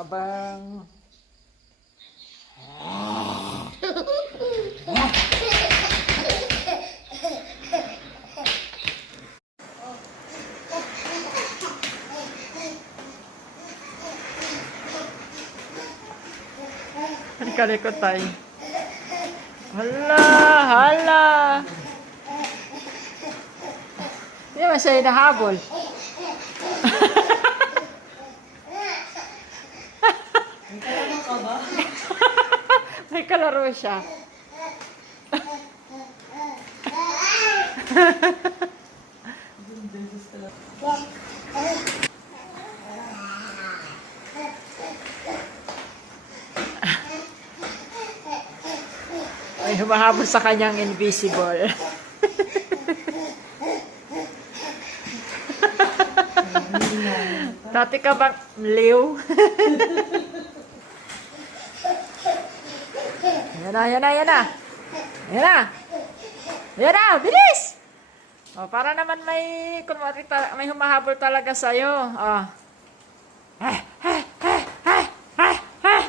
Abang. Halika-likot tayo. Hala, hala. Hindi naman siya hinahabol. May kalaro siya. May humahabol sa kanyang invisible. Dati ka bang liw? Ayan na, ayan na, ayan na. Ayan na. Ayan na, bilis! O, para naman may, kunwari, may humahabol talaga sa'yo. O. Eh, eh, eh, eh, eh, eh.